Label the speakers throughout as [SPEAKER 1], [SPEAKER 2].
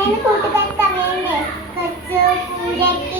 [SPEAKER 1] ആരാണ് കൂട്ടുകാർക്ക് അറിയണ്ടേ? കൊച്ചു പൂരക്കിയപ്പൂപ്പൻ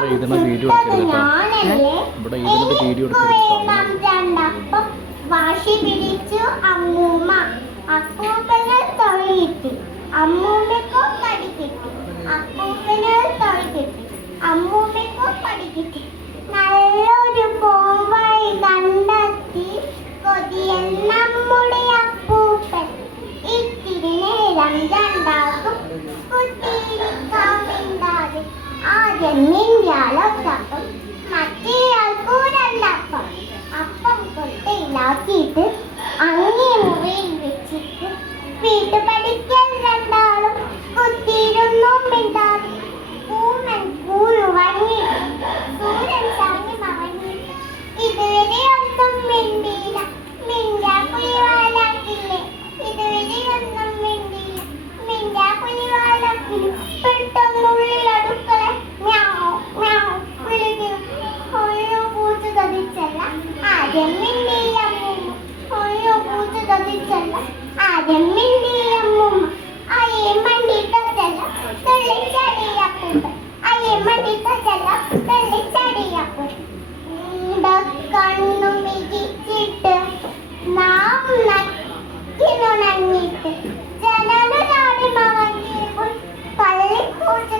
[SPEAKER 2] ഇവിടെ ഇതിന് വീഡിയോ എടുക്കരുത് കേട്ടോ. ഇവിടെ ഇതിന്റെ വീഡിയോ എടുക്കരുത്
[SPEAKER 1] വാശി പിടിച്ചു അമ്മൂമ്മ. അപ്പൂപ്പന് തൊഴി കിട്ടി. അമ്മൂമ്മയ്ക്കോ പടി കിട്ടി. അപ്പൂപ്പന് തൊഴി കിട്ടി. പടി കിട്ടി. നല്ലൊരു പോംവഴി കണ്ടെത്തി കൊതിയൻ നമ്മുടെ അപ്പൂപ്പൻ. ഇത്തിരി നേരം രണ്ടാക്കും കുത്തിയിരിക്കാമിണ്ടാതെ ആദ്യം I love them.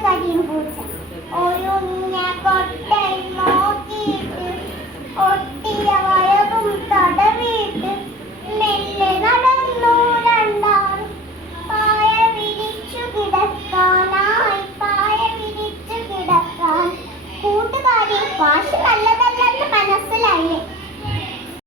[SPEAKER 1] തരും പൂച്ച ഓരോ കൊട്ട